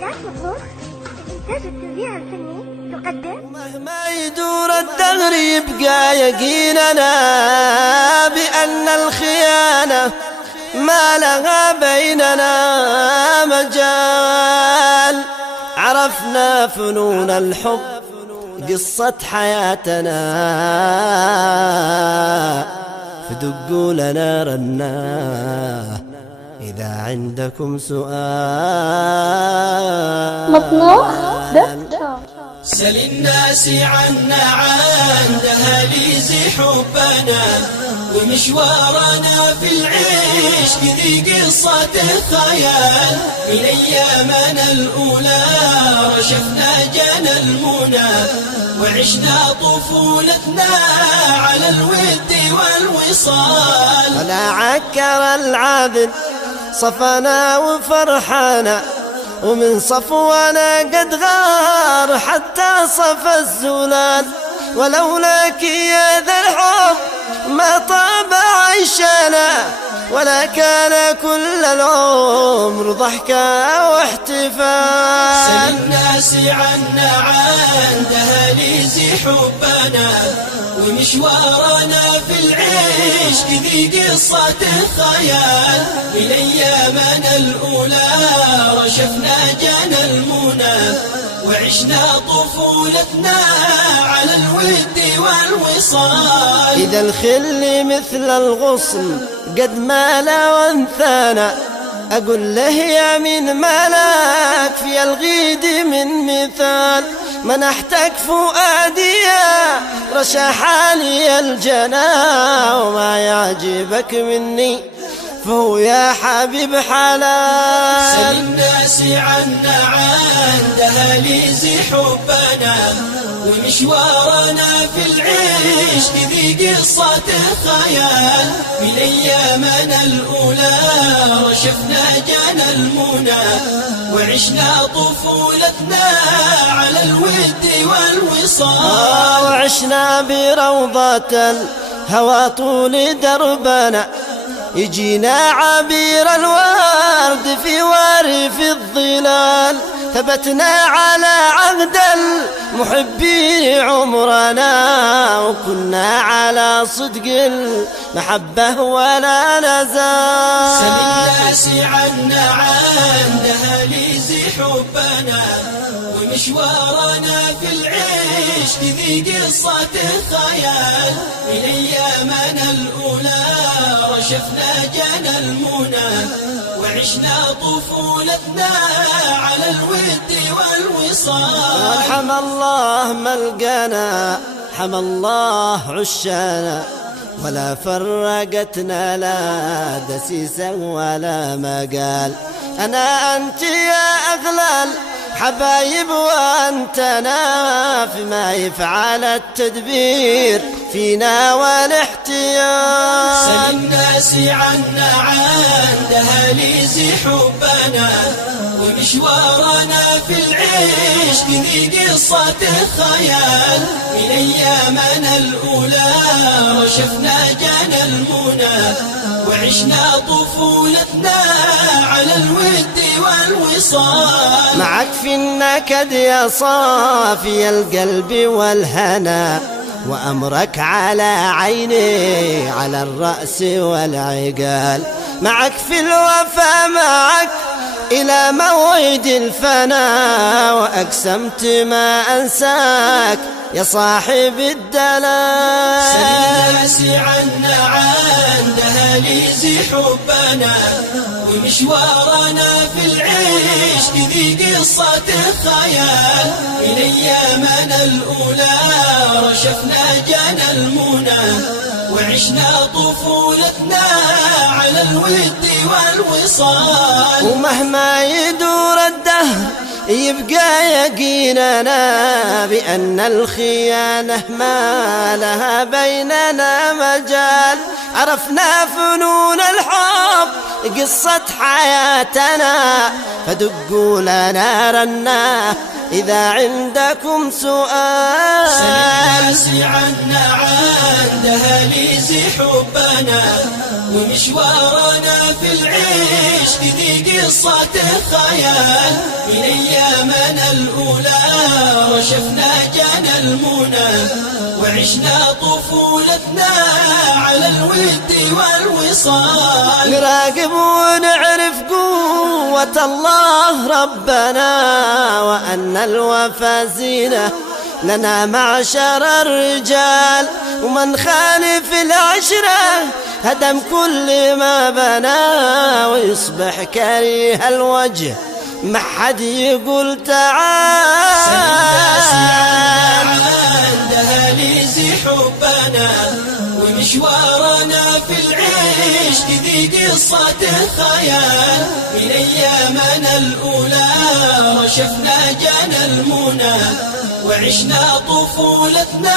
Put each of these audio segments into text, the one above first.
ميراث مطبوخ الإنتاج والتوزيع الفني تقدم. مهما يدور الدهر يبقى يقيننا بأن الخيانة ما لها بيننا مجال. عرفنا فنون الحب قصة حياتنا، فدقوا لنا رناه إذا عندكم سؤال. مطبوخ سل الناس عنا عن دهاليز حبنا ومشوارنا في العيش كذي قصة خيال. من أيامنا الأولى رشفنا جنى المنى وعشنا طفولتنا على الود والوصال. ولا عكر العذل صفنا وفرحانا، ومن صفوانا قد غار حتى صف الزلال. ولولاك يا ذا الحب ما طاب عيشنا، ولا كان كل العمر ضحكة واحتفال. سل الناس عنا عن دهاليز حبنا ومشوارنا في العيش كذي قصة خيال. من أيامنا الأولى رشفنا جنى المنى وعشنا طفولتنا على الود والوصال. إذا الخل مثل الغصن قد مال وانثانا، أقول له يا من ملاك في الغيد من مثال. منحتك فؤاديا رشحاني الجنا، وما يعجبك مني فهو يا حبيب حلال. سل الناس عنا عن دهاليز حبنا ومشوارنا في العيش كذي قصة خيال. من أيامنا الأولى رشفنا جنى المنى وعشنا طفولتنا على الود والوصال. وعشنا بروضة الهوى طول دربنا، يجينا عبير الورد في وارف الظلال. ثبتنا على عهد المحبين عمرنا، وكنا على صدق المحبة ولا نزال. سل الناس عنا عن دهاليز حبنا ومشوارنا في العيش كذي قصة خيال. من أيامنا الأولى رشفنا جنى المنى وعشنا طفولتنا على الود والوصال. حمى الله ملقانا حمى الله عشانا، ولا فرقتنا لا دسيسا ولا مقال. أنا أنت يا أغلى حبايب وأنتنا فيما يفعل التدبير فينا والاحتيال. سل الناس عنا عن دهاليز حبنا ومشوارنا في العيش كذي قصة خيال. من أيامنا الأولى رشفنا جنى المنى وعشنا طفولتنا على الود والوصال. معك في النكد يا صافي القلب والهنا، وأمرك على عيني على الرأس والعقال. معك في الوفا معك إلى موعد الفنا، وأقسمت ما أنساك يا صاحب الدلال. سل الناس عنا عن دهاليز حبنا ومشوارنا في العيش كذي قصة خيال. من أيامنا الأولى رشفنا جنى المنى وعشنا طفولتنا على الود والوصال. ومهما يدور الدهر يبقى يقيننا بأن الخيانة ما لها بيننا مجال. عرفنا فنون الحب قصة حياتنا، فدقوا لنا رناه إذا عندكم سؤال. سل الناس عنا عن دهاليز حبنا ومشوارنا في العيش ذي قصة خيال. من أيامنا الأولى رشفنا جنى المنى وعشنا طفولتنا على الود والوصال. نراقب ونعرف قوة الله ربنا وأن الوفا زينة لنا معشر الرجال. ومن خالف العشرة هدم كل ما بنى ويصبح كريه الوجه ما حد يقول تعال. عندها ليزي حبنا ومشوارنا في العيش ذي قصة خيال. من أيامنا الأولى رشفنا جنى المنى وعشنا طفولتنا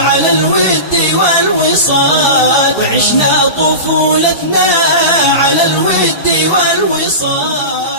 على الود والوصال. وعشنا طفولتنا على الود والوصال.